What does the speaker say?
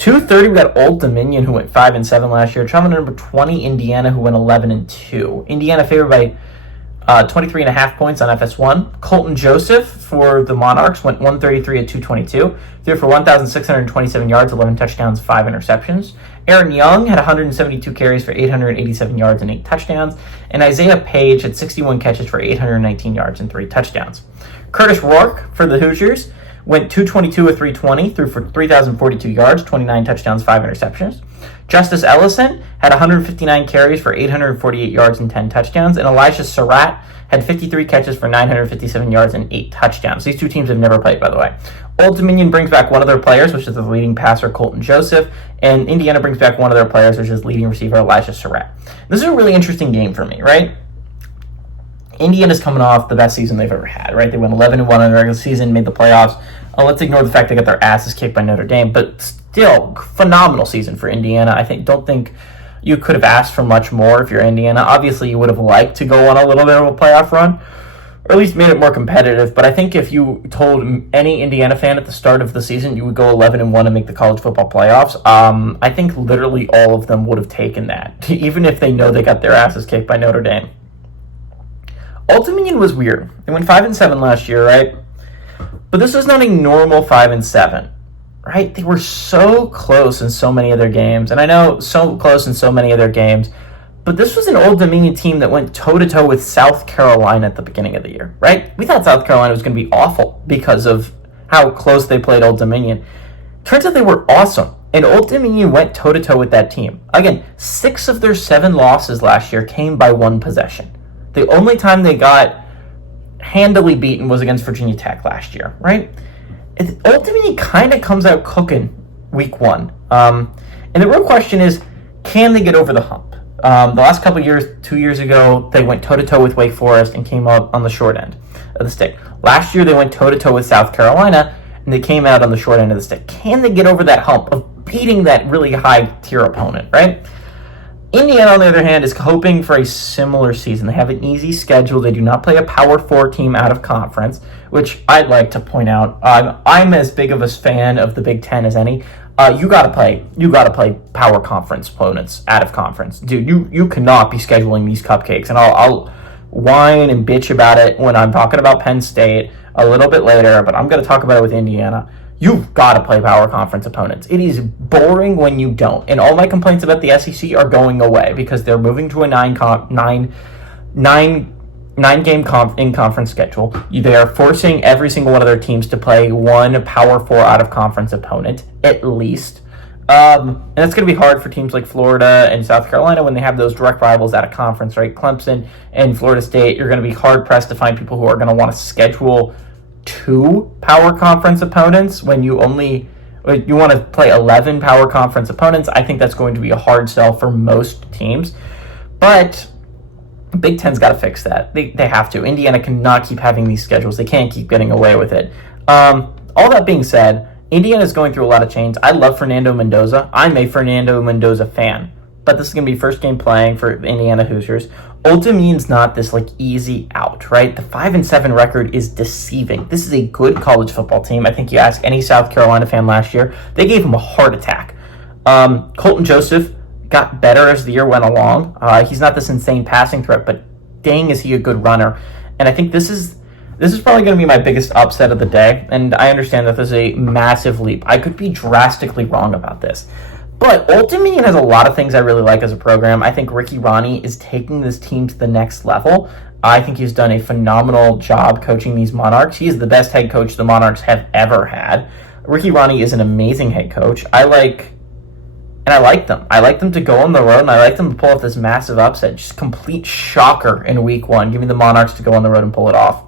230, we got Old Dominion, who went 5-7 last year. Traveling to number 20, Indiana, who went 11-2. Indiana favored by 23.5 points on FS1. Colton Joseph for the Monarchs went 133 at 222. Threw for 1,627 yards, 11 touchdowns, 5 interceptions. Aaron Young had 172 carries for 887 yards and 8 touchdowns. And Isaiah Page had 61 catches for 819 yards and 3 touchdowns. Curtis Rourke for the Hoosiers went 222 at 320, threw for 3,042 yards, 29 touchdowns, 5 interceptions. Justice Ellison had 159 carries for 848 yards and 10 touchdowns. And Elijah Surratt had 53 catches for 957 yards and 8 touchdowns. These two teams have never played, by the way. Old Dominion brings back one of their players, which is the leading passer, Colton Joseph. And Indiana brings back one of their players, which is leading receiver, Elijah Surratt. This is a really interesting game for me, right? Indiana's coming off the best season they've ever had, right? They went 11-1 in the regular season, made the playoffs. Let's ignore the fact they got their asses kicked by Notre Dame, but still, phenomenal season for Indiana. Don't think you could have asked for much more if you're Indiana. Obviously, you would have liked to go on a little bit of a playoff run, or at least made it more competitive. But I think if you told any Indiana fan at the start of the season you would go 11-1 and make the college football playoffs, I think literally all of them would have taken that, even if they know they got their asses kicked by Notre Dame. Old Dominion was weird. They went 5-7 last year, right? But this was not a normal 5-7, right? They were so close in so many of their games, and I know so close in so many of their games, but this was an Old Dominion team that went toe-to-toe with South Carolina at the beginning of the year, right? We thought South Carolina was going to be awful because of how close they played Old Dominion. Turns out they were awesome, and Old Dominion went toe-to-toe with that team. Again, 6 of their 7 losses last year came by 1 possession. The only time they got handily beaten was against Virginia Tech last year, right? Old Dominion kind of comes out cooking week 1. And the real question is, can they get over the hump? The last couple of years, 2 years ago, they went toe-to-toe with Wake Forest and came up on the short end of the stick. Last year, they went toe-to-toe with South Carolina, and they came out on the short end of the stick. Can they get over that hump of beating that really high-tier opponent, right? Indiana, on the other hand, is hoping for a similar season. They have an easy schedule. They do not play a Power 4 team out of conference, which I'd like to point out. I'm as big of a fan of the Big Ten as any. You gotta play Power Conference opponents out of conference, dude. You cannot be scheduling these cupcakes, and I'll whine and bitch about it when I'm talking about Penn State a little bit later. But I'm gonna talk about it with Indiana. You've got to play Power Conference opponents. It is boring when you don't. And all my complaints about the SEC are going away because they're moving to a nine-game in-conference schedule. They are forcing every single one of their teams to play one Power 4 out-of-conference opponent, at least. And that's going to be hard for teams like Florida and South Carolina when they have those direct rivals out of conference, right? Clemson and Florida State, you're going to be hard-pressed to find people who are going to want to schedule 2 Power Conference opponents when you want to play 11 Power Conference opponents. I think that's going to be a hard sell for most teams, but Big Ten's got to fix that. They have to. Indiana cannot keep having these schedules. They can't keep getting away with it. All that being said, Indiana's going through a lot of change. I love Fernando Mendoza. I'm a Fernando Mendoza fan, but this is going to be first game playing for the Indiana Hoosiers. Old Dominion's not this easy out, right? The 5-7 record is deceiving. This is a good college football team. I think you ask any South Carolina fan last year, they gave him a heart attack. Colton Joseph got better as the year went along. He's not this insane passing threat, but dang is he a good runner. And I think this is probably going to be my biggest upset of the day. And I understand that this is a massive leap. I could be drastically wrong about this. But Old Dominion has a lot of things I really like as a program. I think Ricky Ronnie is taking this team to the next level. I think he's done a phenomenal job coaching these Monarchs. He is the best head coach the Monarchs have ever had. Ricky Ronnie is an amazing head coach. I like them. I like them to go on the road, and I like them to pull off this massive upset. Just complete shocker in week 1. Give me the Monarchs to go on the road and pull it off.